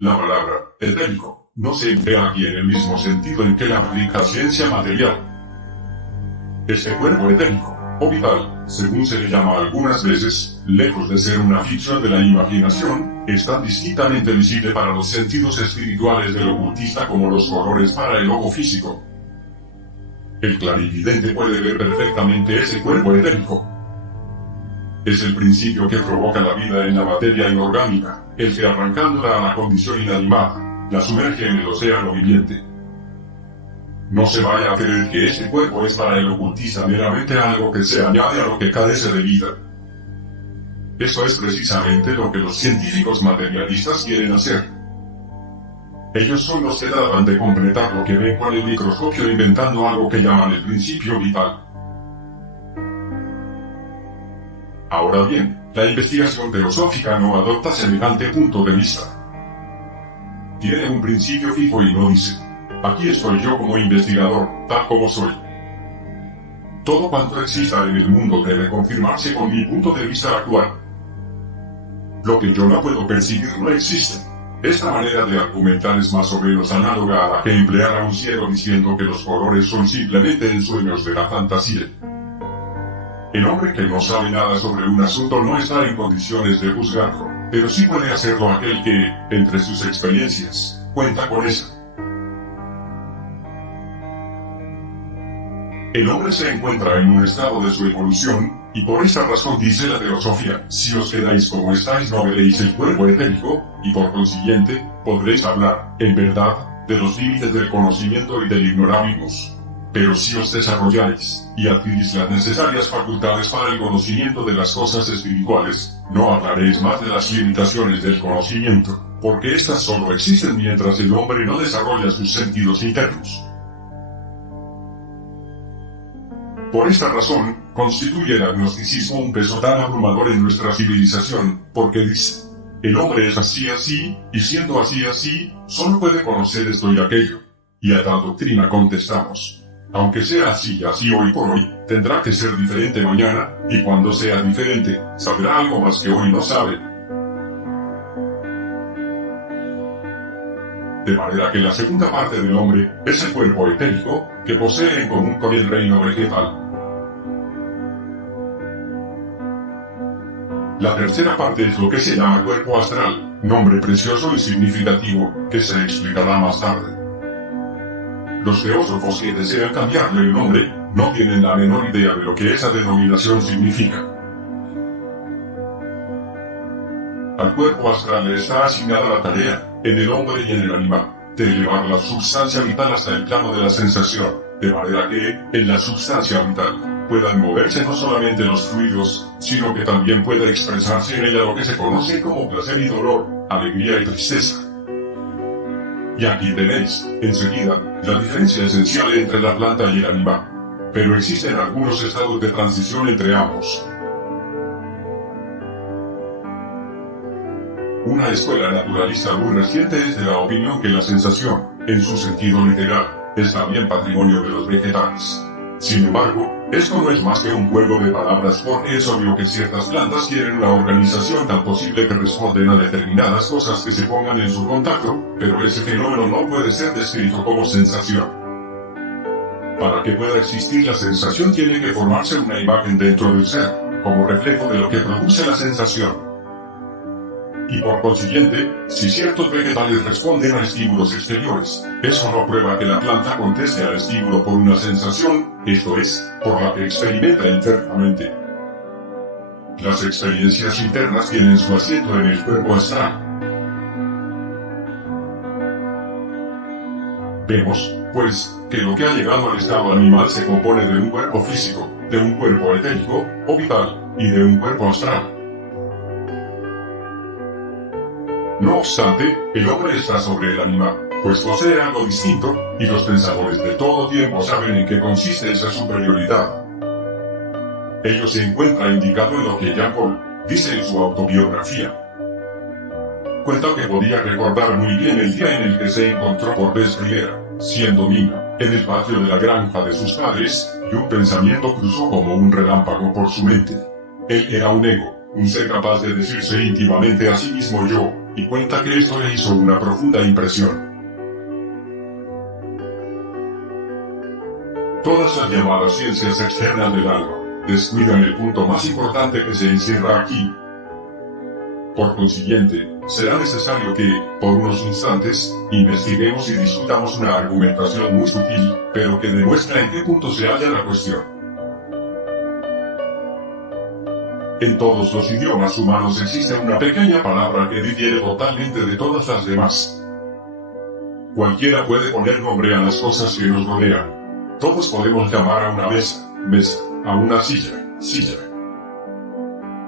La palabra etérico no se emplea aquí en el mismo sentido en que la aplica ciencia material. Este cuerpo etérico, o vital, según se le llama algunas veces, lejos de ser una ficción de la imaginación, está distintamente visible para los sentidos espirituales del ocultista como los colores para el ojo físico. El clarividente puede ver perfectamente ese cuerpo etérico. Es el principio que provoca la vida en la materia inorgánica, el que arrancándola a la condición inanimada, la sumerge en el océano viviente. No se vaya a creer que este cuerpo es para el ocultista meramente algo que se añade a lo que carece de vida. Eso es precisamente lo que los científicos materialistas quieren hacer. Ellos son los que tratan de completar lo que ven con el microscopio inventando algo que llaman el principio vital. Ahora bien, la investigación teosófica no adopta semejante punto de vista. Tiene un principio fijo y no dice: aquí estoy yo como investigador, tal como soy. Todo cuanto exista en el mundo debe confirmarse con mi punto de vista actual. Lo que yo no puedo percibir no existe. Esta manera de argumentar es más o menos análoga a la que empleara un ciego diciendo que los colores son simplemente ensueños de la fantasía. El hombre que no sabe nada sobre un asunto no está en condiciones de juzgarlo, pero sí puede hacerlo aquel que, entre sus experiencias, cuenta con esa. El hombre se encuentra en un estado de su evolución, y por esa razón dice la teosofía: si os quedáis como estáis no veréis el cuerpo etérico, y por consiguiente, podréis hablar, en verdad, de los límites del conocimiento y del ignorabimus. Pero si os desarrolláis, y adquirís las necesarias facultades para el conocimiento de las cosas espirituales, no hablaréis más de las limitaciones del conocimiento, porque éstas solo existen mientras el hombre no desarrolla sus sentidos internos. Por esta razón, constituye el agnosticismo un peso tan abrumador en nuestra civilización, porque dice: el hombre es así, y siendo así, solo puede conocer esto y aquello. Y a tal doctrina contestamos: aunque sea así hoy por hoy, tendrá que ser diferente mañana, y cuando sea diferente, sabrá algo más que hoy no sabe. De manera que la segunda parte del hombre es el cuerpo etérico, que posee en común con el reino vegetal. La tercera parte es lo que se llama cuerpo astral, nombre precioso y significativo, que se explicará más tarde. Los teósofos que desean cambiarle el nombre, no tienen la menor idea de lo que esa denominación significa. Al cuerpo astral le está asignada la tarea, en el hombre y en el animal, de elevar la substancia vital hasta el plano de la sensación, de manera que, en la substancia vital, puedan moverse no solamente los fluidos, sino que también pueda expresarse en ella lo que se conoce como placer y dolor, alegría y tristeza. Y aquí tenéis, enseguida, la diferencia esencial entre la planta y el animal. Pero existen algunos estados de transición entre ambos. Una escuela naturalista muy reciente es de la opinión que la sensación, en su sentido literal, es también patrimonio de los vegetales. Sin embargo, esto no es más que un juego de palabras, porque es obvio que ciertas plantas quieren una organización tan posible que responden a determinadas cosas que se pongan en su contacto, pero ese fenómeno no puede ser descrito como sensación. Para que pueda existir la sensación tiene que formarse una imagen dentro del ser, como reflejo de lo que produce la sensación. Y por consiguiente, si ciertos vegetales responden a estímulos exteriores, eso no prueba que la planta conteste al estímulo por una sensación, esto es, por la que experimenta internamente. Las experiencias internas tienen su asiento en el cuerpo astral. Vemos, pues, que lo que ha llegado al estado animal se compone de un cuerpo físico, de un cuerpo etérico, o vital, y de un cuerpo astral. No obstante, el hombre está sobre el animal, pues posee algo distinto, y los pensadores de todo tiempo saben en qué consiste esa superioridad. Ello se encuentra indicado en lo que Jean Paul dice en su autobiografía. Cuenta que podía recordar muy bien el día en el que se encontró por vez primera, siendo niño, en el patio de la granja de sus padres, y un pensamiento cruzó como un relámpago por su mente. Él era un ego, un ser capaz de decirse íntimamente a sí mismo: yo y cuenta que esto le hizo una profunda impresión. Todas las llamadas ciencias externas del alma descuidan el punto más importante que se encierra aquí. Por consiguiente, será necesario que, por unos instantes, investiguemos y discutamos una argumentación muy sutil, pero que demuestra en qué punto se halla la cuestión. En todos los idiomas humanos existe una pequeña palabra que difiere totalmente de todas las demás. Cualquiera puede poner nombre a las cosas que nos rodean. Todos podemos llamar a una mesa, mesa, a una silla, silla.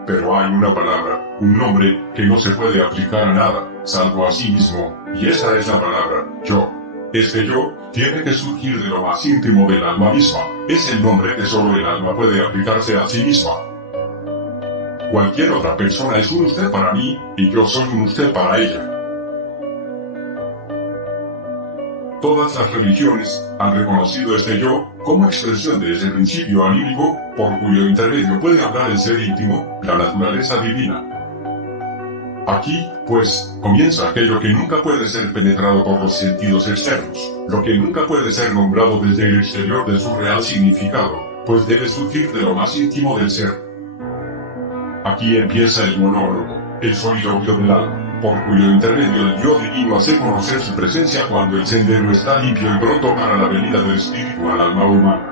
Pero hay una palabra, un nombre, que no se puede aplicar a nada, salvo a sí mismo, y esa es la palabra, yo. Este yo, tiene que surgir de lo más íntimo del alma misma, es el nombre que solo el alma puede aplicarse a sí misma. Cualquier otra persona es un usted para mí, y yo soy un usted para ella. Todas las religiones han reconocido este yo como expresión de ese principio anímico, por cuyo intermedio puede hablar el ser íntimo, la naturaleza divina. Aquí, pues, comienza aquello que nunca puede ser penetrado por los sentidos externos, lo que nunca puede ser nombrado desde el exterior de su real significado, pues debe surgir de lo más íntimo del ser. Aquí empieza el monólogo, el soliloquio del alma, por cuyo intermedio el yo divino hace conocer su presencia cuando el sendero está limpio y pronto para la venida del espíritu al alma humana.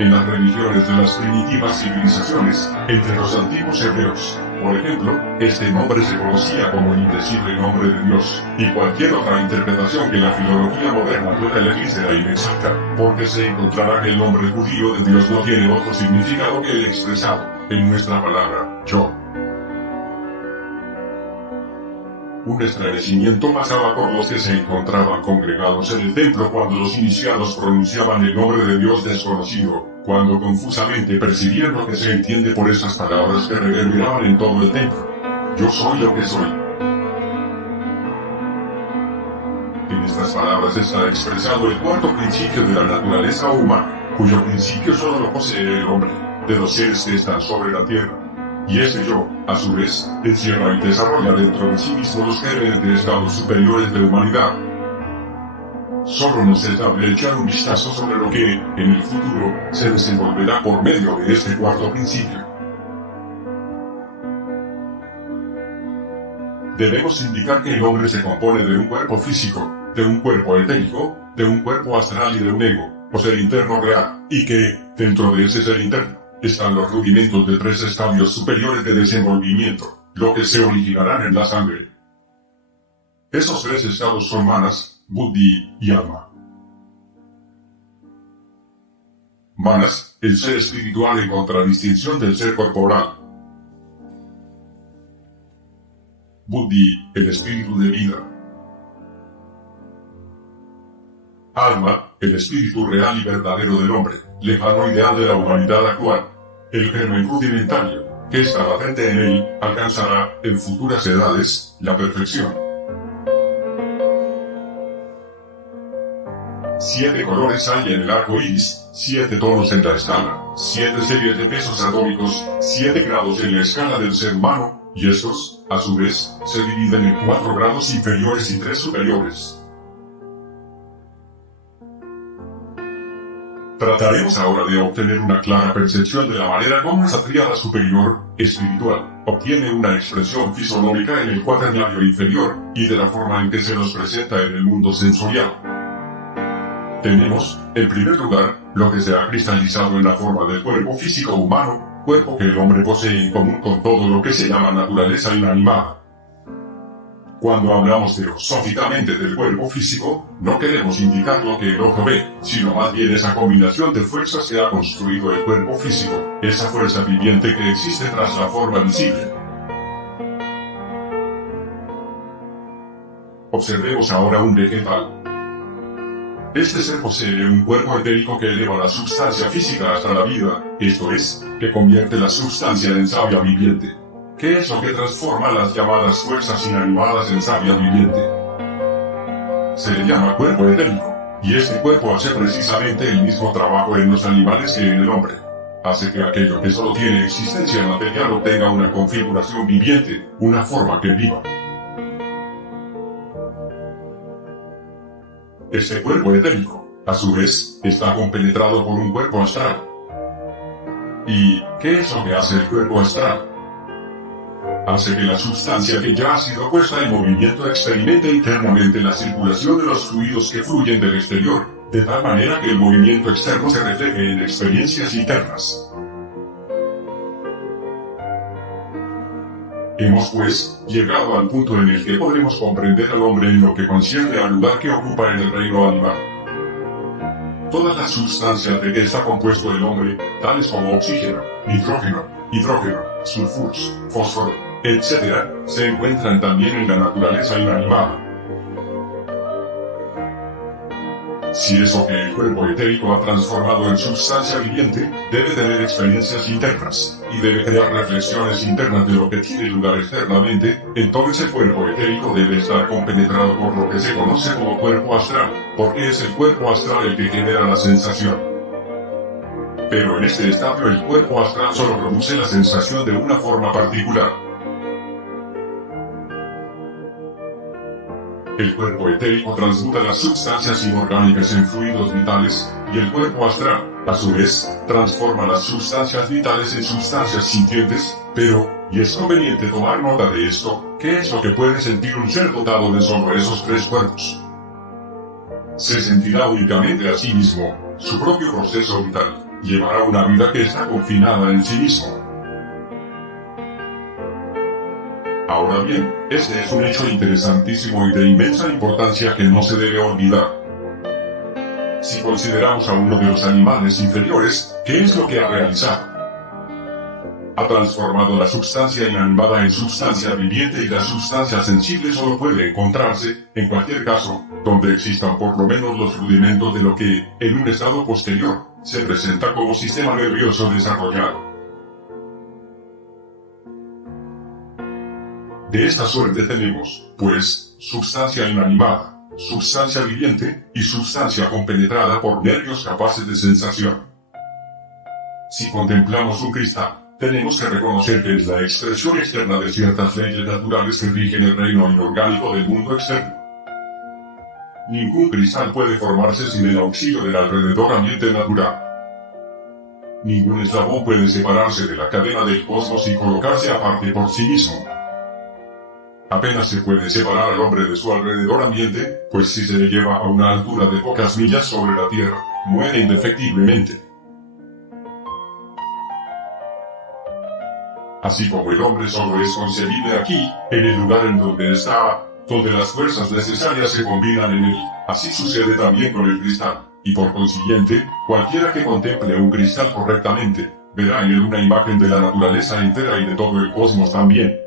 En las religiones de las primitivas civilizaciones, entre los antiguos hebreos, por ejemplo, este nombre se conocía como el indecible nombre de Dios, y cualquier otra interpretación que la filología moderna pueda elegir será inexacta, porque se encontrará que el nombre judío de Dios no tiene otro significado que el expresado en nuestra palabra, yo. Un estremecimiento pasaba por los que se encontraban congregados en el templo cuando los iniciados pronunciaban el nombre de Dios desconocido, cuando confusamente percibían lo que se entiende por esas palabras que reverberaban en todo el templo. Yo soy lo que soy. En estas palabras está expresado el cuarto principio de la naturaleza humana, cuyo principio solo lo posee el hombre, de los seres que están sobre la tierra. Y este yo, a su vez, encierra y desarrolla dentro de sí mismo los géneros de estados superiores de humanidad. Solo nos es dable echar un vistazo sobre lo que, en el futuro, se desenvolverá por medio de este cuarto principio. Debemos indicar que el hombre se compone de un cuerpo físico, de un cuerpo etérico, de un cuerpo astral y de un ego, o ser interno real, y que, dentro de ese ser interno, están los rudimentos de tres estadios superiores de desenvolvimiento, lo que se originarán en la sangre. Esos tres estados son manas, buddhi y alma. Manas, el ser espiritual en contradistinción del ser corporal. Buddhi, el espíritu de vida. Alma, el espíritu real y verdadero del hombre, lejano ideal de la humanidad actual. El germen rudimentario, que está latente en él, alcanzará, en futuras edades, la perfección. 7 colores hay en el arco iris, 7 tonos en la escala, 7 series de pesos atómicos, 7 grados en la escala del ser humano, y estos, a su vez, se dividen en 4 grados inferiores y 3 superiores. Trataremos ahora de obtener una clara percepción de la manera como esa tríada superior, espiritual, obtiene una expresión fisonómica en el cuaternario inferior, y de la forma en que se nos presenta en el mundo sensorial. Tenemos, en primer lugar, lo que se ha cristalizado en la forma del cuerpo físico humano, cuerpo que el hombre posee en común con todo lo que se llama naturaleza inanimada. Cuando hablamos teosóficamente del cuerpo físico, no queremos indicar lo que el ojo ve, sino más bien esa combinación de fuerzas que ha construido el cuerpo físico, esa fuerza viviente que existe tras la forma visible. Observemos ahora un vegetal. Este ser posee un cuerpo etérico que eleva la sustancia física hasta la vida, esto es, que convierte la sustancia en savia viviente. ¿Qué es lo que transforma las llamadas fuerzas inanimadas en savia viviente? Se le llama cuerpo etérico, y este cuerpo hace precisamente el mismo trabajo en los animales que en el hombre. hace que aquello que solo tiene existencia material obtenga una configuración viviente, una forma que viva. Este cuerpo etérico, a su vez, está compenetrado por un cuerpo astral. ¿Y qué es lo que hace el cuerpo astral? Hace que la sustancia que ya ha sido puesta en movimiento experimente internamente la circulación de los fluidos que fluyen del exterior, de tal manera que el movimiento externo se refleje en experiencias internas. Hemos pues llegado al punto en el que podremos comprender al hombre en lo que concierne al lugar que ocupa en el reino animal. Todas las sustancias de que está compuesto el hombre, tales como oxígeno, nitrógeno, hidrógeno, sulfuros, fósforo, etc., se encuentran también en la naturaleza inanimada. Si eso que el cuerpo etérico ha transformado en sustancia viviente, debe tener experiencias internas, y debe crear reflexiones internas de lo que tiene lugar externamente, entonces el cuerpo etérico debe estar compenetrado por lo que se conoce como cuerpo astral, porque es el cuerpo astral el que genera la sensación. Pero en este estadio el cuerpo astral solo produce la sensación de una forma particular. El cuerpo etérico transmuta las sustancias inorgánicas en fluidos vitales, y el cuerpo astral, a su vez, transforma las sustancias vitales en sustancias sintientes, pero, y es conveniente tomar nota de esto, ¿qué es lo que puede sentir un ser dotado de solo esos tres cuerpos? Se sentirá únicamente a sí mismo, su propio proceso vital, llevará una vida que está confinada en sí mismo. Ahora bien, este es un hecho interesantísimo y de inmensa importancia que no se debe olvidar. Si consideramos a uno de los animales inferiores, ¿qué es lo que ha realizado? Ha transformado la sustancia inanimada en sustancia viviente y la sustancia sensible solo puede encontrarse, en cualquier caso, donde existan por lo menos los rudimentos de lo que, en un estado posterior, se presenta como sistema nervioso desarrollado. De esta suerte tenemos, pues, sustancia inanimada, sustancia viviente, y sustancia compenetrada por nervios capaces de sensación. Si contemplamos un cristal, tenemos que reconocer que es la expresión externa de ciertas leyes naturales que rigen el reino inorgánico del mundo externo. Ningún cristal puede formarse sin el auxilio del alrededor ambiente natural. Ningún eslabón puede separarse de la cadena del cosmos y colocarse aparte por sí mismo. Apenas se puede separar al hombre de su alrededor ambiente, pues si se le lleva a una altura de pocas millas sobre la Tierra, muere indefectiblemente. Así como el hombre solo es concebible aquí, en el lugar en donde está, donde las fuerzas necesarias se combinan en él, así sucede también con el cristal, y por consiguiente, cualquiera que contemple un cristal correctamente, verá en él una imagen de la naturaleza entera y de todo el cosmos también.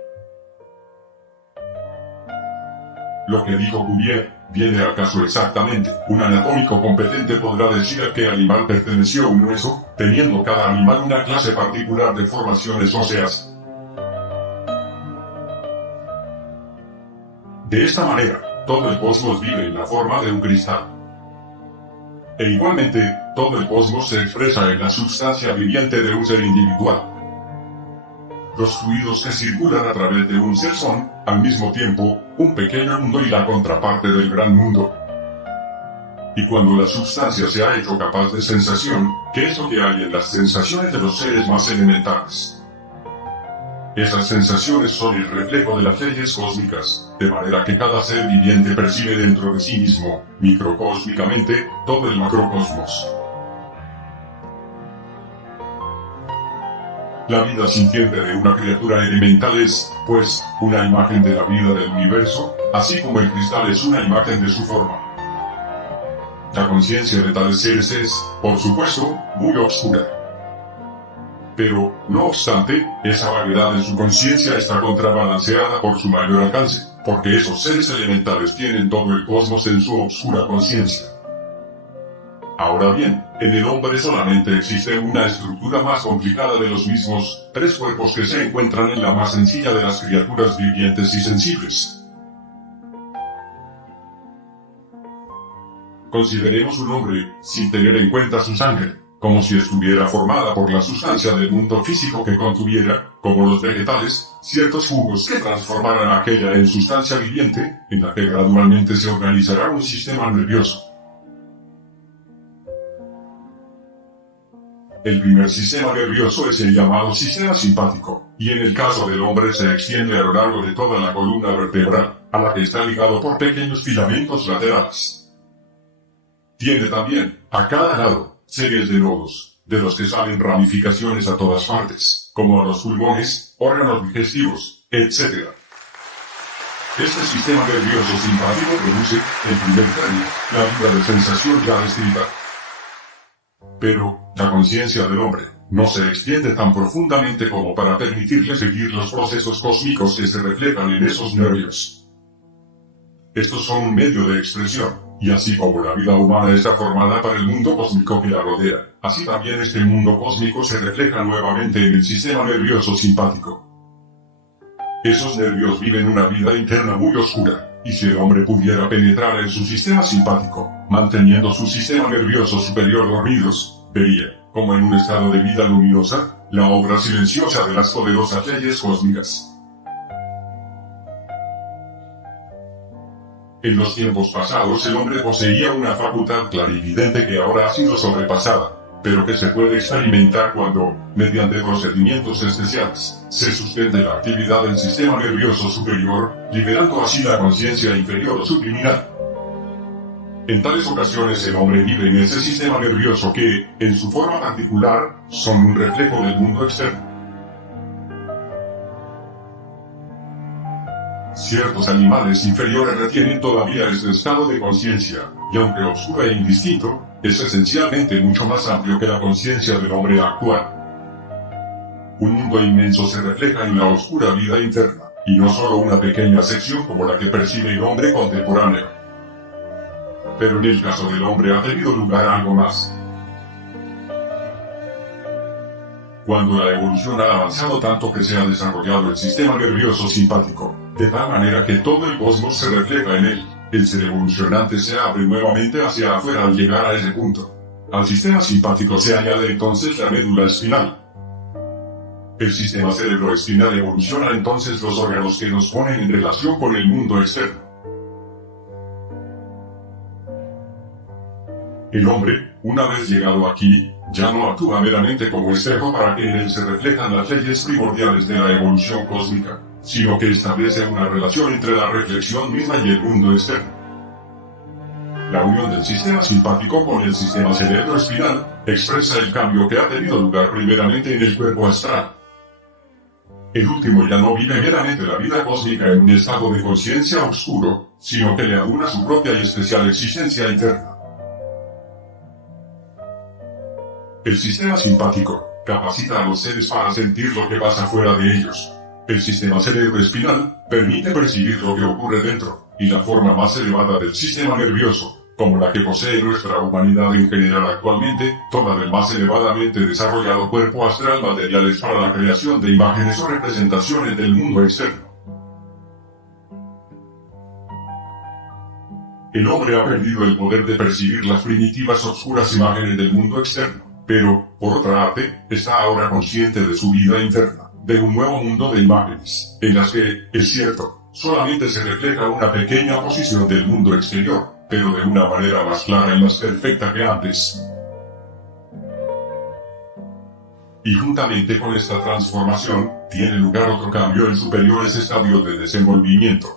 Lo que dijo Cuvier, ¿viene al caso exactamente? Un anatómico competente podrá decir a qué animal perteneció un hueso, teniendo cada animal una clase particular de formaciones óseas. De esta manera, todo el cosmos vive en la forma de un cristal. E igualmente, todo el cosmos se expresa en la sustancia viviente de un ser individual. Los fluidos que circulan a través de un ser son, al mismo tiempo, un pequeño mundo y la contraparte del gran mundo. Y cuando la sustancia se ha hecho capaz de sensación, ¿qué es lo que hay en las sensaciones de los seres más elementales? Esas sensaciones son el reflejo de las leyes cósmicas, de manera que cada ser viviente percibe dentro de sí mismo, microcósmicamente, todo el macrocosmos. La vida sintiente de una criatura elemental es, pues, una imagen de la vida del universo, así como el cristal es una imagen de su forma. La conciencia de tales seres es, por supuesto, muy oscura. Pero, no obstante, esa vaguedad en su conciencia está contrabalanceada por su mayor alcance, porque esos seres elementales tienen todo el cosmos en su oscura conciencia. Ahora bien, en el hombre solamente existe una estructura más complicada de los mismos tres cuerpos que se encuentran en la más sencilla de las criaturas vivientes y sensibles. Consideremos un hombre, sin tener en cuenta su sangre, como si estuviera formada por la sustancia del mundo físico que contuviera, como los vegetales, ciertos jugos que transformaran aquella en sustancia viviente, en la que gradualmente se organizará un sistema nervioso. El primer sistema nervioso es el llamado sistema simpático, y en el caso del hombre se extiende a lo largo de toda la columna vertebral, a la que está ligado por pequeños filamentos laterales. Tiene también, a cada lado, series de nodos, de los que salen ramificaciones a todas partes, como a los pulmones, órganos digestivos, etc. Este sistema nervioso simpático produce, en primer término, la vida de sensación ya descrita. Pero, la conciencia del hombre no se extiende tan profundamente como para permitirle seguir los procesos cósmicos que se reflejan en esos nervios. Estos son un medio de expresión, y así como la vida humana está formada para el mundo cósmico que la rodea, así también este mundo cósmico se refleja nuevamente en el sistema nervioso simpático. Esos nervios viven una vida interna muy oscura, y si el hombre pudiera penetrar en su sistema simpático, manteniendo su sistema nervioso superior dormidos, vería, como en un estado de vida luminosa, la obra silenciosa de las poderosas leyes cósmicas. En los tiempos pasados el hombre poseía una facultad clarividente que ahora ha sido sobrepasada, pero que se puede experimentar cuando, mediante procedimientos especiales, se suspende la actividad del sistema nervioso superior, liberando así la conciencia inferior o subliminal. En tales ocasiones el hombre vive en ese sistema nervioso que, en su forma particular, son un reflejo del mundo externo. Ciertos animales inferiores retienen todavía este estado de conciencia, y aunque oscuro e indistinto, es esencialmente mucho más amplio que la conciencia del hombre actual. Un mundo inmenso se refleja en la oscura vida interna, y no solo una pequeña sección como la que percibe el hombre contemporáneo. Pero en el caso del hombre ha tenido lugar algo más. Cuando la evolución ha avanzado tanto que se ha desarrollado el sistema nervioso simpático, de tal manera que todo el cosmos se refleja en él, el ser evolucionante se abre nuevamente hacia afuera al llegar a ese punto. Al sistema simpático se añade entonces la médula espinal. El sistema cerebroespinal evoluciona entonces los órganos que nos ponen en relación con el mundo externo. El hombre, una vez llegado aquí, ya no actúa meramente como espejo para que en él se reflejan las leyes primordiales de la evolución cósmica, sino que establece una relación entre la reflexión misma y el mundo externo. La unión del sistema simpático con el sistema cerebroespinal expresa el cambio que ha tenido lugar primeramente en el cuerpo astral. El último ya no vive meramente la vida cósmica en un estado de conciencia oscuro, sino que le aúna su propia y especial existencia interna. El sistema simpático capacita a los seres para sentir lo que pasa fuera de ellos. El sistema cerebroespinal permite percibir lo que ocurre dentro, y la forma más elevada del sistema nervioso, como la que posee nuestra humanidad en general actualmente, toma del más elevadamente desarrollado cuerpo astral materiales para la creación de imágenes o representaciones del mundo externo. El hombre ha perdido el poder de percibir las primitivas oscuras imágenes del mundo externo, pero, por otra parte, está ahora consciente de su vida interna, de un nuevo mundo de imágenes, en las que, es cierto, solamente se refleja una pequeña posición del mundo exterior, pero de una manera más clara y más perfecta que antes. Y juntamente con esta transformación, tiene lugar otro cambio en superiores estadios de desenvolvimiento.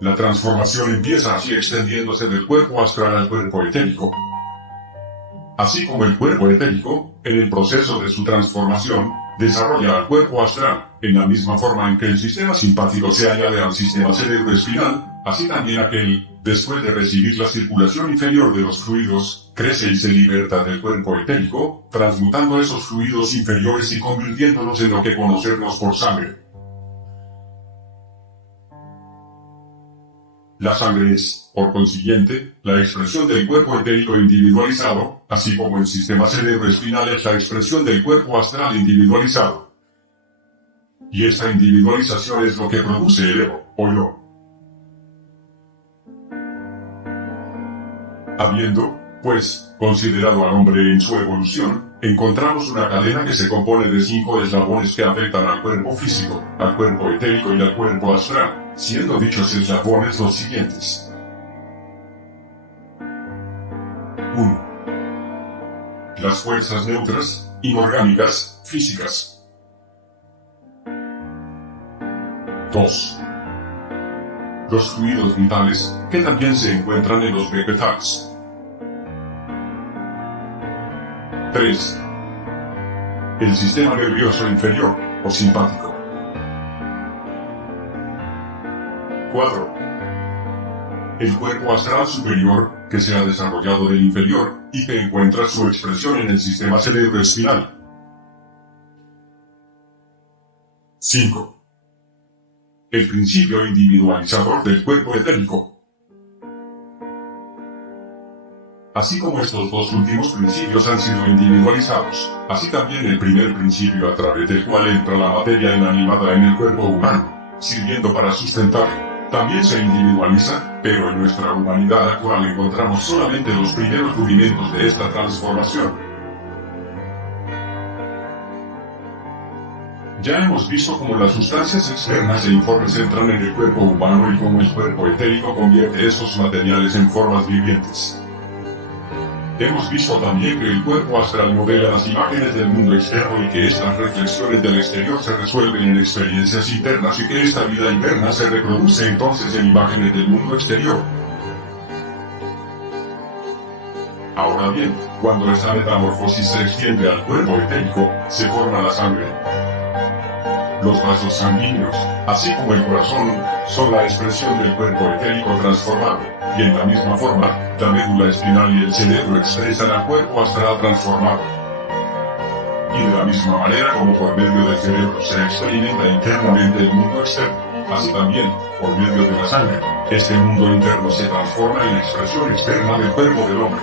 La transformación empieza así extendiéndose del cuerpo astral al cuerpo etérico. Así como el cuerpo etérico, en el proceso de su transformación, desarrolla al cuerpo astral, en la misma forma en que el sistema simpático se añade al sistema cerebroespinal, así también aquel, después de recibir la circulación inferior de los fluidos, crece y se liberta del cuerpo etérico, transmutando esos fluidos inferiores y convirtiéndolos en lo que conocemos por sangre. La sangre es, por consiguiente, la expresión del cuerpo etérico individualizado, así como el sistema cerebroespinal es la expresión del cuerpo astral individualizado. Y esta individualización es lo que produce el ego, o yo. Habiendo, pues, considerado al hombre en su evolución, encontramos una cadena que se compone de 5 eslabones que afectan al cuerpo físico, al cuerpo etérico y al cuerpo astral, siendo dichos eslabones los siguientes. 1. Las fuerzas neutras, inorgánicas, físicas. 2. Los fluidos vitales, que también se encuentran en los vegetales. 3. El sistema nervioso inferior, o simpático. 4. El cuerpo astral superior, que se ha desarrollado del inferior, y que encuentra su expresión en el sistema cerebroespinal. 5. El principio individualizador del cuerpo etérico. Así como estos dos últimos principios han sido individualizados, así también el primer principio a través del cual entra la materia inanimada en el cuerpo humano, sirviendo para sustentarlo, también se individualiza, pero en nuestra humanidad actual encontramos solamente los primeros rudimentos de esta transformación. Ya hemos visto cómo las sustancias externas e informes entran en el cuerpo humano y cómo el cuerpo etérico convierte estos materiales en formas vivientes. Hemos visto también que el cuerpo astral modela las imágenes del mundo externo y que estas reflexiones del exterior se resuelven en experiencias internas y que esta vida interna se reproduce entonces en imágenes del mundo exterior. Ahora bien, cuando esta metamorfosis se extiende al cuerpo etérico, se forma la sangre. Los vasos sanguíneos, así como el corazón, son la expresión del cuerpo etérico transformado, y en la misma forma, la médula espinal y el cerebro expresan al cuerpo astral transformado. Y de la misma manera como por medio del cerebro se experimenta internamente el mundo externo, así también, por medio de la sangre, este mundo interno se transforma en expresión externa del cuerpo del hombre.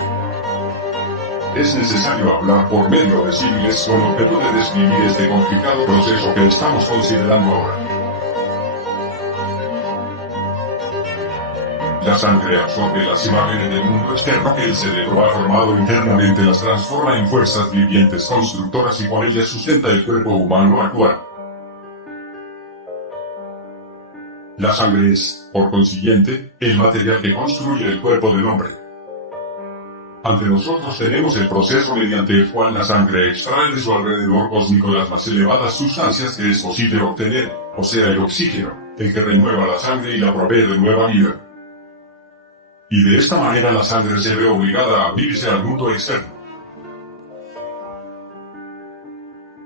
Es necesario hablar por medio de símiles con objeto de describir este complicado proceso que estamos considerando ahora. La sangre absorbe las imágenes del mundo externo que el cerebro ha formado internamente, las transforma en fuerzas vivientes constructoras y con ellas sustenta el cuerpo humano actual. La sangre es, por consiguiente, el material que construye el cuerpo del hombre. Ante nosotros tenemos el proceso mediante el cual la sangre extrae de su alrededor cósmico las más elevadas sustancias que es posible obtener, o sea el oxígeno, el que renueva la sangre y la provee de nueva vida. Y de esta manera la sangre se ve obligada a abrirse al mundo externo.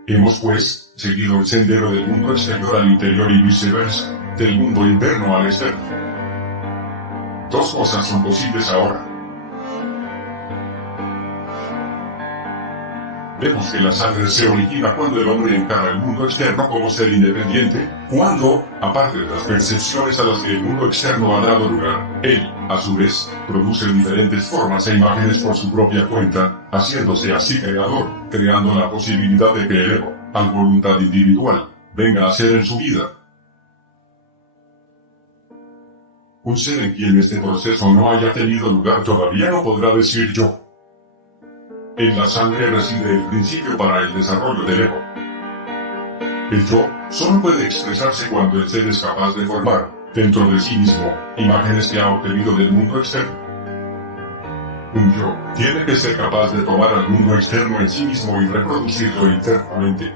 Hemos pues, seguido el sendero del mundo exterior al interior y viceversa, del mundo interno al externo. Dos cosas son posibles ahora. Vemos que la sangre se origina cuando el hombre encara el mundo externo como ser independiente, cuando, aparte de las percepciones a las que el mundo externo ha dado lugar, él, a su vez, produce diferentes formas e imágenes por su propia cuenta, haciéndose así creador, creando la posibilidad de que el ego, a voluntad individual, venga a ser en su vida. Un ser en quien este proceso no haya tenido lugar todavía no podrá decir yo. En la sangre reside el principio para el desarrollo del ego. El yo solo puede expresarse cuando el ser es capaz de formar, dentro de sí mismo, imágenes que ha obtenido del mundo externo. Un yo tiene que ser capaz de tomar al mundo externo en sí mismo y reproducirlo internamente.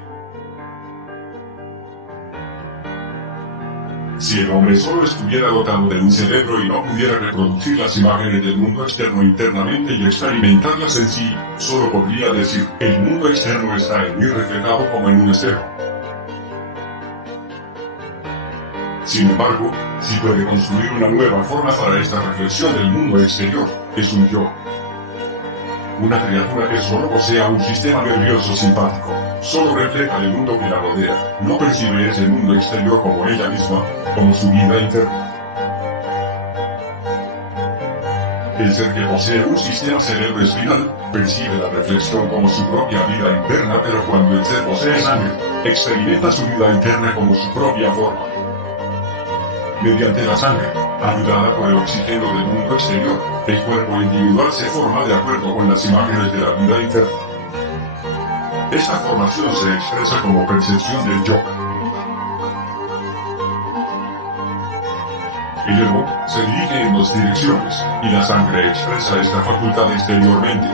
Si el hombre solo estuviera dotado de un cerebro y no pudiera reproducir las imágenes del mundo externo internamente y experimentarlas en sí, solo podría decir, el mundo externo está en mí reflejado como en un espejo. Sin embargo, si puede construir una nueva forma para esta reflexión del mundo exterior, es un yo. Una criatura que solo posea un sistema nervioso simpático, solo refleja el mundo que la rodea, no percibe ese mundo exterior como ella misma, como su vida interna. El ser que posee un sistema cerebroespinal, percibe la reflexión como su propia vida interna, pero cuando el ser posee sangre, experimenta su vida interna como su propia forma. Mediante la sangre, ayudada por el oxígeno del mundo exterior, el cuerpo individual se forma de acuerdo con las imágenes de la vida interna. Esta formación se expresa como percepción del yo. El ego se dirige en dos direcciones, y la sangre expresa esta facultad exteriormente.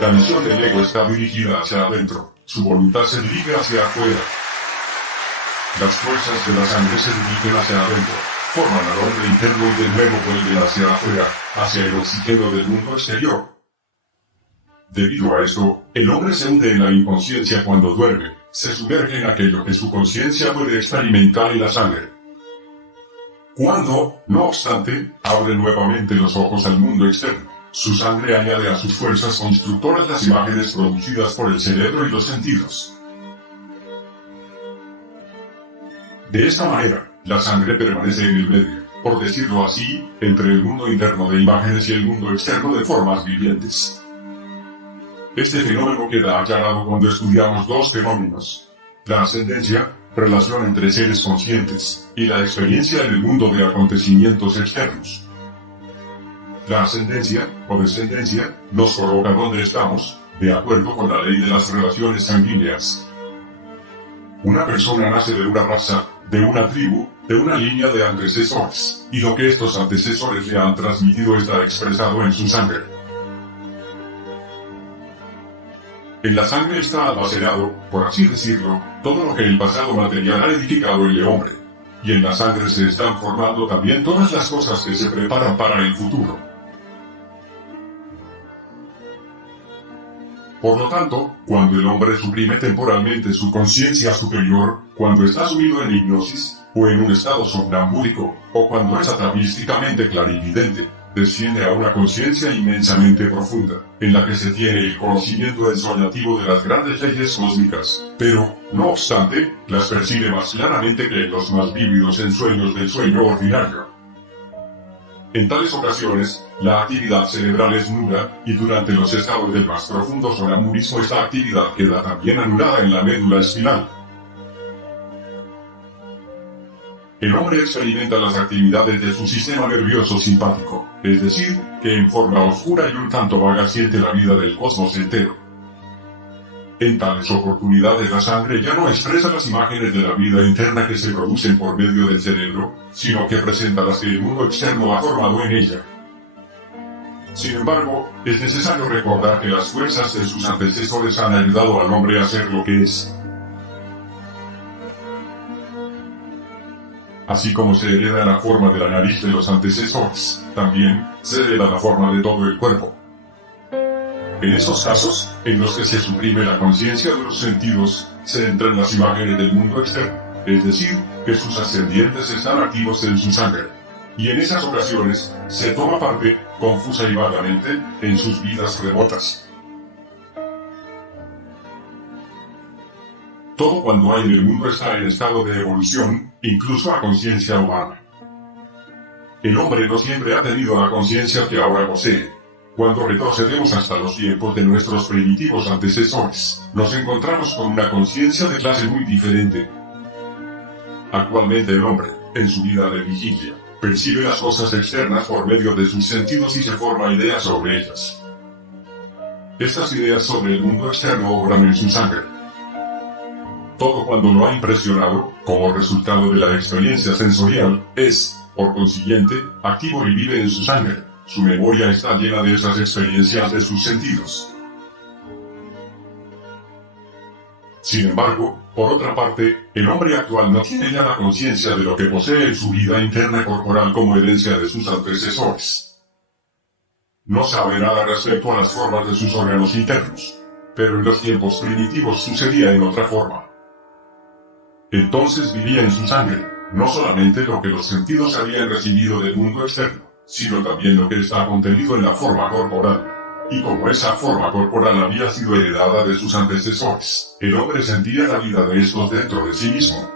La visión del ego está dirigida hacia adentro, su voluntad se dirige hacia afuera. Las fuerzas de la sangre se dirigen hacia adentro, forman al hombre interno y de nuevo vuelven hacia afuera, hacia el oxígeno del mundo exterior. Debido a esto, el hombre se hunde en la inconsciencia cuando duerme, se sumerge en aquello que su conciencia puede experimentar en la sangre. Cuando, no obstante, abre nuevamente los ojos al mundo externo, su sangre añade a sus fuerzas constructoras las imágenes producidas por el cerebro y los sentidos. De esta manera, la sangre permanece en el medio, por decirlo así, entre el mundo interno de imágenes y el mundo externo de formas vivientes. Este fenómeno queda aclarado cuando estudiamos dos fenómenos: la ascendencia, relación entre seres conscientes, y la experiencia en el mundo de acontecimientos externos. La ascendencia, o descendencia, nos coloca donde estamos, de acuerdo con la ley de las relaciones sanguíneas. Una persona nace de una raza, de una tribu, de una línea de antecesores, y lo que estos antecesores le han transmitido está expresado en su sangre. En la sangre está almacenado, por así decirlo, todo lo que el pasado material ha edificado en el hombre. Y en la sangre se están formando también todas las cosas que se preparan para el futuro. Por lo tanto, cuando el hombre suprime temporalmente su conciencia superior, cuando está sumido en hipnosis, o en un estado somnambúlico, o cuando es atavísticamente clarividente, desciende a una conciencia inmensamente profunda, en la que se tiene el conocimiento ensoñativo de las grandes leyes cósmicas, pero, no obstante, las percibe más claramente que en los más vívidos ensueños del sueño ordinario. En tales ocasiones, la actividad cerebral es nula, y durante los estados del más profundo sonambulismo esta actividad queda también anulada en la médula espinal. El hombre experimenta las actividades de su sistema nervioso simpático, es decir, que en forma oscura y un tanto vaga siente la vida del cosmos entero. En tales oportunidades la sangre ya no expresa las imágenes de la vida interna que se producen por medio del cerebro, sino que presenta las que el mundo externo ha formado en ella. Sin embargo, es necesario recordar que las fuerzas de sus antecesores han ayudado al hombre a ser lo que es. Así como se hereda la forma de la nariz de los antecesores, también se hereda la forma de todo el cuerpo. En esos casos, en los que se suprime la conciencia de los sentidos, se entran las imágenes del mundo externo, es decir, que sus ascendientes están activos en su sangre. Y en esas ocasiones, se toma parte, confusa y vagamente, en sus vidas remotas. Todo cuando hay en el mundo está en estado de evolución, incluso a conciencia humana. El hombre no siempre ha tenido la conciencia que ahora posee. Cuando retrocedemos hasta los tiempos de nuestros primitivos antecesores, nos encontramos con una conciencia de clase muy diferente. Actualmente el hombre, en su vida de vigilia, percibe las cosas externas por medio de sus sentidos y se forma ideas sobre ellas. Estas ideas sobre el mundo externo obran en su sangre. Todo cuando lo ha impresionado, como resultado de la experiencia sensorial, es, por consiguiente, activo y vive en su sangre. Su memoria está llena de esas experiencias de sus sentidos. Sin embargo, por otra parte, el hombre actual no tiene ya la conciencia de lo que posee en su vida interna corporal como herencia de sus antecesores. No sabe nada respecto a las formas de sus órganos internos, pero en los tiempos primitivos sucedía en otra forma. Entonces vivía en su sangre, no solamente lo que los sentidos habían recibido del mundo externo, sino también lo que está contenido en la forma corporal. Y como esa forma corporal había sido heredada de sus antecesores, el hombre sentía la vida de estos dentro de sí mismo.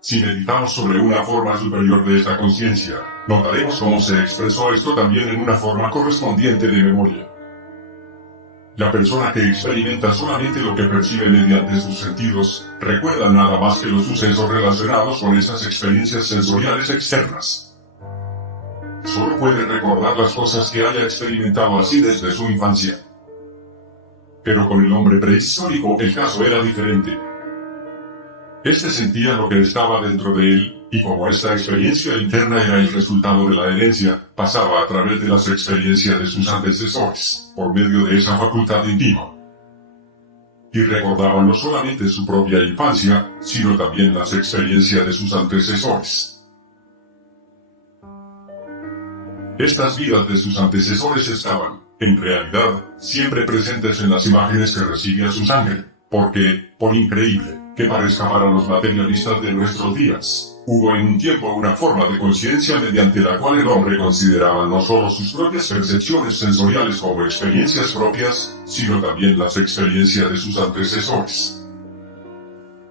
Si meditamos sobre una forma superior de esta conciencia, notaremos cómo se expresó esto también en una forma correspondiente de memoria. La persona que experimenta solamente lo que percibe mediante sus sentidos, recuerda nada más que los sucesos relacionados con esas experiencias sensoriales externas. Solo puede recordar las cosas que haya experimentado así desde su infancia. Pero con el hombre prehistórico el caso era diferente. Este sentía lo que estaba dentro de él, y como esta experiencia interna era el resultado de la herencia, pasaba a través de las experiencias de sus antecesores, por medio de esa facultad íntima. Y recordaba no solamente su propia infancia, sino también las experiencias de sus antecesores. Estas vidas de sus antecesores estaban, en realidad, siempre presentes en las imágenes que recibía su sangre, porque, por increíble que parezca para los materialistas de nuestros días, hubo en un tiempo una forma de conciencia mediante la cual el hombre consideraba no solo sus propias percepciones sensoriales como experiencias propias, sino también las experiencias de sus antecesores.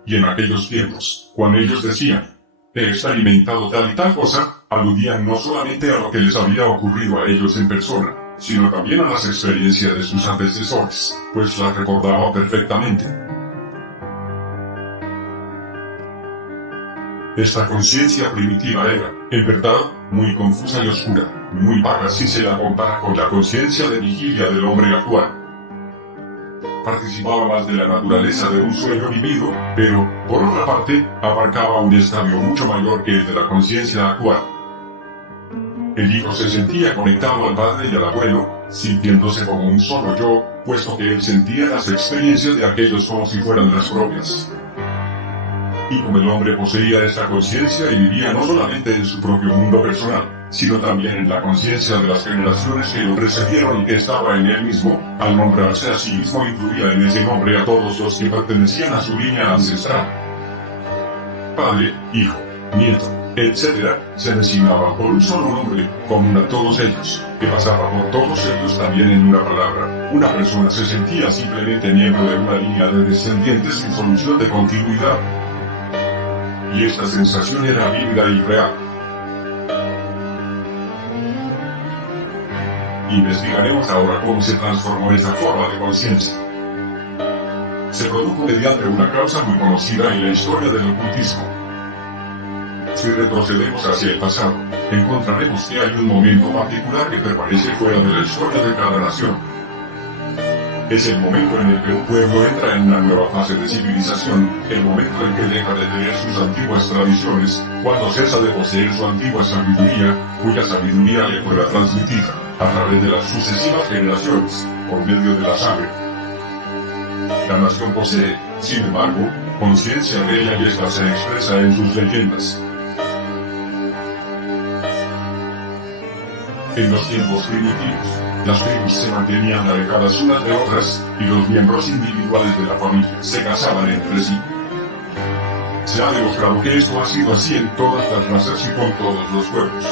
Y en aquellos tiempos, cuando ellos decían, he experimentado tal y tal cosa, aludían no solamente a lo que les había ocurrido a ellos en persona, sino también a las experiencias de sus antecesores, pues las recordaba perfectamente. Esta conciencia primitiva era, en verdad, muy confusa y oscura, muy vaga si se la compara con la conciencia de vigilia del hombre actual. Participaba más de la naturaleza de un sueño vivido, pero, por otra parte, abarcaba un estadio mucho mayor que el de la conciencia actual. El hijo se sentía conectado al padre y al abuelo, sintiéndose como un solo yo, puesto que él sentía las experiencias de aquellos como si fueran las propias. Y como el hombre poseía esta conciencia y vivía no solamente en su propio mundo personal, sino también en la conciencia de las generaciones que lo precedieron y que estaba en él mismo, al nombrarse a sí mismo incluía en ese nombre a todos los que pertenecían a su línea ancestral. Padre, hijo, nieto, etc., se designaban por un solo nombre, común a todos ellos, que pasaba por todos ellos también en una palabra. Una persona se sentía simplemente miembro de una línea de descendientes sin solución de continuidad. Y esta sensación era vívida y real. Investigaremos ahora cómo se transformó esta forma de conciencia. Se produjo mediante una causa muy conocida en la historia del ocultismo. Si retrocedemos hacia el pasado, encontraremos que hay un momento particular que permanece fuera de la historia de cada nación. Es el momento en el que un pueblo entra en una nueva fase de civilización, el momento en que deja de tener sus antiguas tradiciones, cuando cesa de poseer su antigua sabiduría, cuya sabiduría le fue transmitida, a través de las sucesivas generaciones, por medio de la sangre. La nación posee, sin embargo, conciencia de ella y esta se expresa en sus leyendas. En los tiempos primitivos, las tribus se mantenían alejadas unas de otras, y los miembros individuales de la familia se casaban entre sí. Se ha demostrado que esto ha sido así en todas las razas y con todos los pueblos.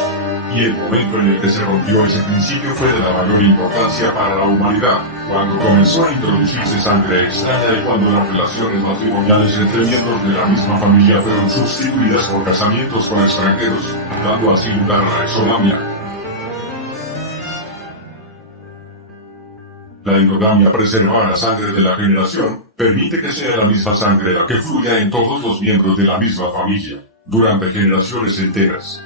Y el momento en el que se rompió ese principio fue de la mayor importancia para la humanidad, cuando comenzó a introducirse sangre extraña y cuando las relaciones matrimoniales entre miembros de la misma familia fueron sustituidas por casamientos con extranjeros, dando así lugar a la exogamia. La endogamia preserva la sangre de la generación, permite que sea la misma sangre la que fluya en todos los miembros de la misma familia, durante generaciones enteras.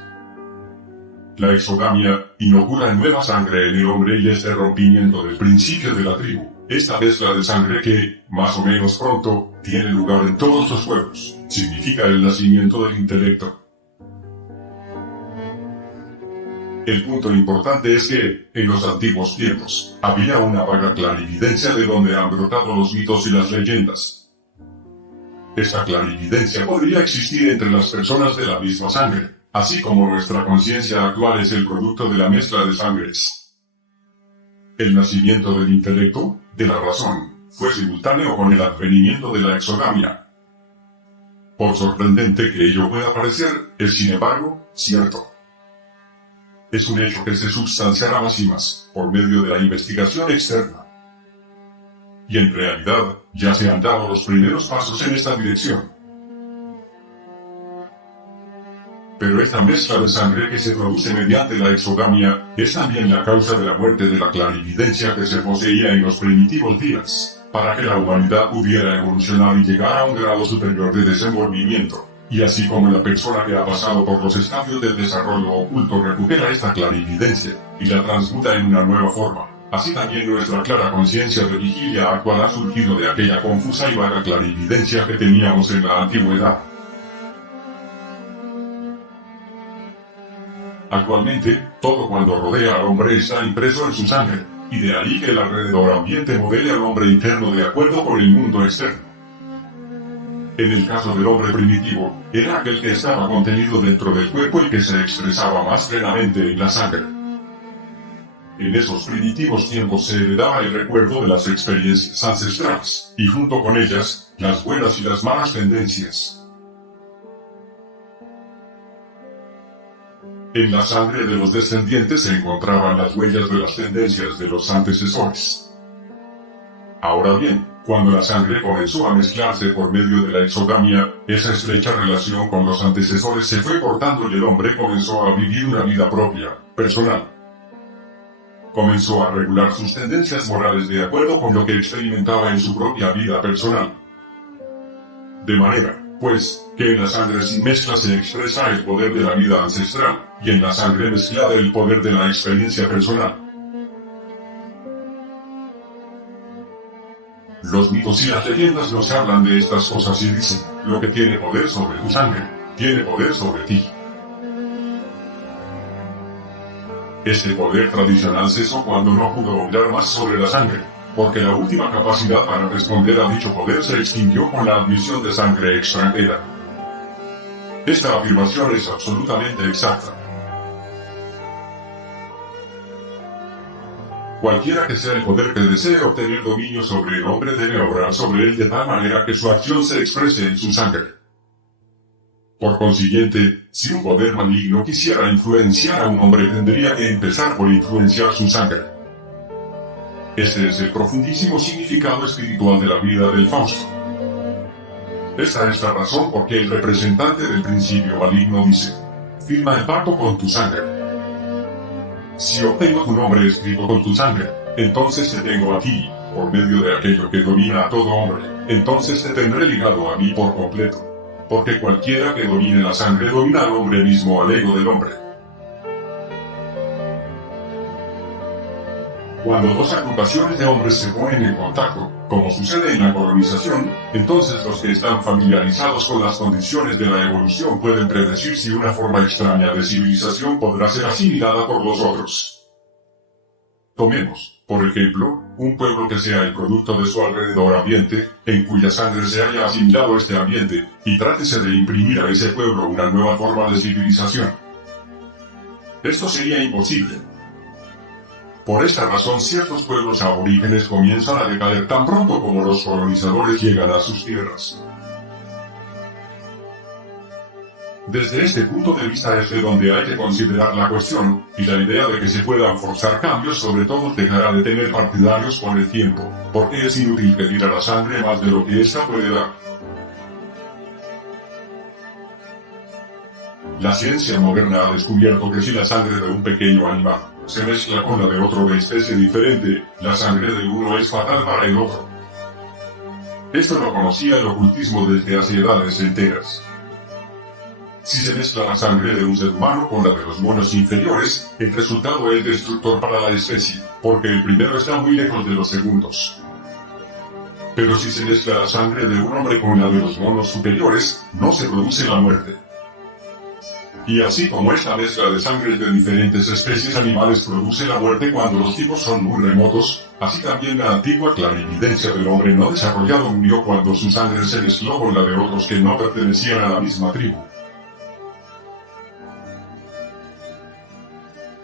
La exogamia inocula nueva sangre en el hombre y este rompimiento del principio de la tribu, esta mezcla de sangre que, más o menos pronto, tiene lugar en todos los pueblos, significa el nacimiento del intelecto. El punto importante es que, en los antiguos tiempos, había una vaga clarividencia de donde han brotado los mitos y las leyendas. Esta clarividencia podría existir entre las personas de la misma sangre, así como nuestra conciencia actual es el producto de la mezcla de sangres. El nacimiento del intelecto, de la razón, fue simultáneo con el advenimiento de la exogamia. Por sorprendente que ello pueda parecer, es sin embargo, cierto. Es un hecho que se substanciará más y más, por medio de la investigación externa. Y en realidad, ya se han dado los primeros pasos en esta dirección. Pero esta mezcla de sangre que se produce mediante la exogamia, es también la causa de la muerte de la clarividencia que se poseía en los primitivos días, para que la humanidad pudiera evolucionar y llegar a un grado superior de desenvolvimiento. Y así como la persona que ha pasado por los estadios del desarrollo oculto recupera esta clarividencia, y la transmuta en una nueva forma, así también nuestra clara conciencia de vigilia actual ha surgido de aquella confusa y vaga clarividencia que teníamos en la antigüedad. Actualmente, todo cuanto rodea al hombre está impreso en su sangre, y de ahí que el alrededor ambiente modele al hombre interno de acuerdo con el mundo externo. En el caso del hombre primitivo, era aquel que estaba contenido dentro del cuerpo y que se expresaba más plenamente en la sangre. En esos primitivos tiempos se heredaba el recuerdo de las experiencias ancestrales, y junto con ellas, las buenas y las malas tendencias. En la sangre de los descendientes se encontraban las huellas de las tendencias de los antecesores. Ahora bien, cuando la sangre comenzó a mezclarse por medio de la exogamia, esa estrecha relación con los antecesores se fue cortando y el hombre comenzó a vivir una vida propia, personal. Comenzó a regular sus tendencias morales de acuerdo con lo que experimentaba en su propia vida personal. De manera, pues, que en la sangre sin mezcla se expresa el poder de la vida ancestral, y en la sangre mezclada el poder de la experiencia personal. Los mitos y las leyendas nos hablan de estas cosas y dicen, lo que tiene poder sobre tu sangre, tiene poder sobre ti. Este poder tradicional cesó cuando no pudo obrar más sobre la sangre, porque la última capacidad para responder a dicho poder se extinguió con la admisión de sangre extranjera. Esta afirmación es absolutamente exacta. Cualquiera que sea el poder que desee obtener dominio sobre el hombre debe obrar sobre él de tal manera que su acción se exprese en su sangre. Por consiguiente, si un poder maligno quisiera influenciar a un hombre tendría que empezar por influenciar su sangre. Este es el profundísimo significado espiritual de la vida del Fausto. Esta es la razón por que el representante del principio maligno dice, firma el pacto con tu sangre. Si obtengo tu nombre escrito con tu sangre, entonces te tengo a ti, por medio de aquello que domina a todo hombre, entonces te tendré ligado a mí por completo. Porque cualquiera que domine la sangre domina al hombre mismo, al ego del hombre. Cuando dos agrupaciones de hombres se ponen en contacto, como sucede en la colonización, entonces los que están familiarizados con las condiciones de la evolución pueden predecir si una forma extraña de civilización podrá ser asimilada por los otros. Tomemos, por ejemplo, un pueblo que sea el producto de su alrededor ambiente, en cuya sangre se haya asimilado este ambiente, y trátese de imprimir a ese pueblo una nueva forma de civilización. Esto sería imposible. Por esta razón ciertos pueblos aborígenes comienzan a decaer tan pronto como los colonizadores llegan a sus tierras. Desde este punto de vista es de donde hay que considerar la cuestión, y la idea de que se puedan forzar cambios sobre todo dejará de tener partidarios con el tiempo, porque es inútil pedir a la sangre más de lo que ésta puede dar. La ciencia moderna ha descubierto que si la sangre de un pequeño animal se mezcla con la de otro de especie diferente, la sangre de uno es fatal para el otro. Esto lo conocía el ocultismo desde hace edades enteras. Si se mezcla la sangre de un ser humano con la de los monos inferiores, el resultado es destructor para la especie, porque el primero está muy lejos de los segundos. Pero si se mezcla la sangre de un hombre con la de los monos superiores, no se produce la muerte. Y así como esta mezcla de sangres de diferentes especies animales produce la muerte cuando los tipos son muy remotos, así también la antigua clarividencia del hombre no desarrollado murió cuando su sangre se mezcló con la de otros que no pertenecían a la misma tribu.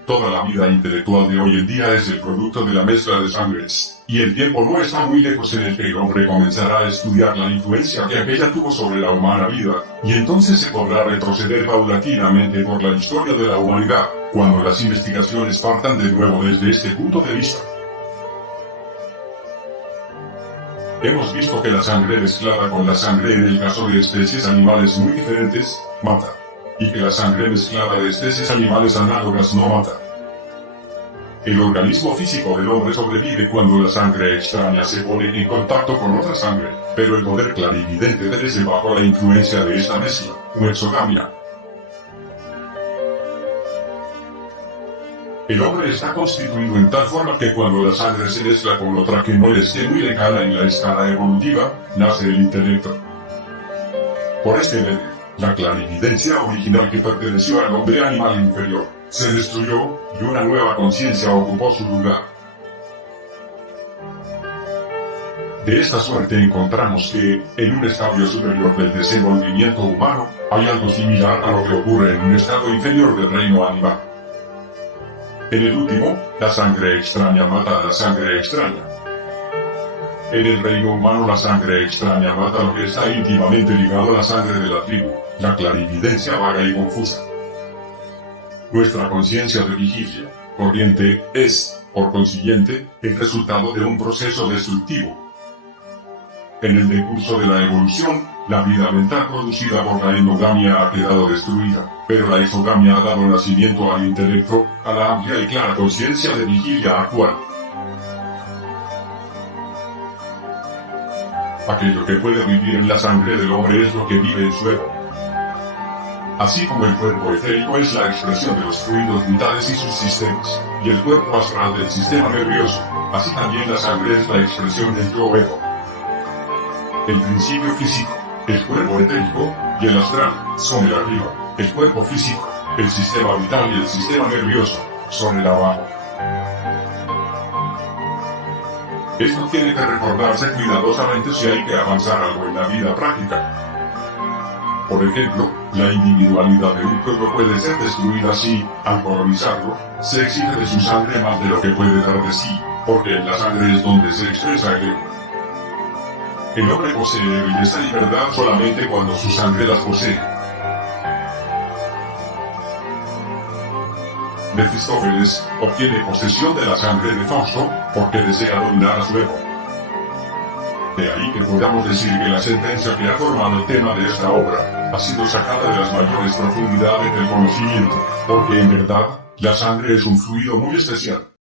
Toda la vida intelectual de hoy en día es el producto de la mezcla de sangres, y el tiempo no está muy lejos en el que el hombre comenzará a estudiar la influencia que aquella tuvo sobre la humana vida, y entonces se podrá retroceder paulatinamente por la historia de la humanidad, cuando las investigaciones partan de nuevo desde este punto de vista. Hemos visto que la sangre mezclada con la sangre en el caso de especies animales muy diferentes, mata. y que la sangre mezclada de especies animales análogas no mata. El organismo físico del hombre sobrevive cuando la sangre extraña se pone en contacto con otra sangre, pero el poder clarividente crece bajo la influencia de esta mezcla, o exogamia. El hombre está constituido en tal forma que cuando la sangre se mezcla con otra que no le esté muy lejana en la escala evolutiva, nace el intelecto. Por este medio, la clarividencia original que perteneció al hombre animal inferior, se destruyó, y una nueva conciencia ocupó su lugar. De esta suerte encontramos que, en un estadio superior del desenvolvimiento humano, hay algo similar a lo que ocurre en un estado inferior del reino animal. En el último, la sangre extraña mata a la sangre extraña. En el reino humano la sangre extraña mata lo que está íntimamente ligado a la sangre de la tribu, la clarividencia vaga y confusa. Nuestra conciencia de vigilia, corriente, es, por consiguiente, el resultado de un proceso destructivo. En el decurso de la evolución, la vida mental producida por la endogamia ha quedado destruida, pero la exogamia ha dado nacimiento al intelecto, a la amplia y clara conciencia de vigilia actual. Aquello que puede vivir en la sangre del hombre es lo que vive en su ego. Así como el cuerpo etérico es la expresión de los fluidos vitales y sus sistemas, y el cuerpo astral del sistema nervioso, así también la sangre es la expresión del yo-ego. El principio físico, el cuerpo etérico, y el astral, son el arriba, el cuerpo físico, el sistema vital y el sistema nervioso, son el abajo. Esto tiene que recordarse cuidadosamente si hay que avanzar algo en la vida práctica. Por ejemplo, la individualidad de un pueblo puede ser destruida si, al colonizarlo, se exige de su sangre más de lo que puede dar de sí, porque en la sangre es donde se expresa el ego. El hombre posee belleza y verdad solamente cuando su sangre las posee. Mefistófeles obtiene posesión de la sangre de Fausto porque desea dominar a su ego. De ahí que podamos decir que la sentencia que ha formado el tema de esta obra ha sido sacada de las mayores profundidades del conocimiento, porque en verdad, la sangre es un fluido muy especial.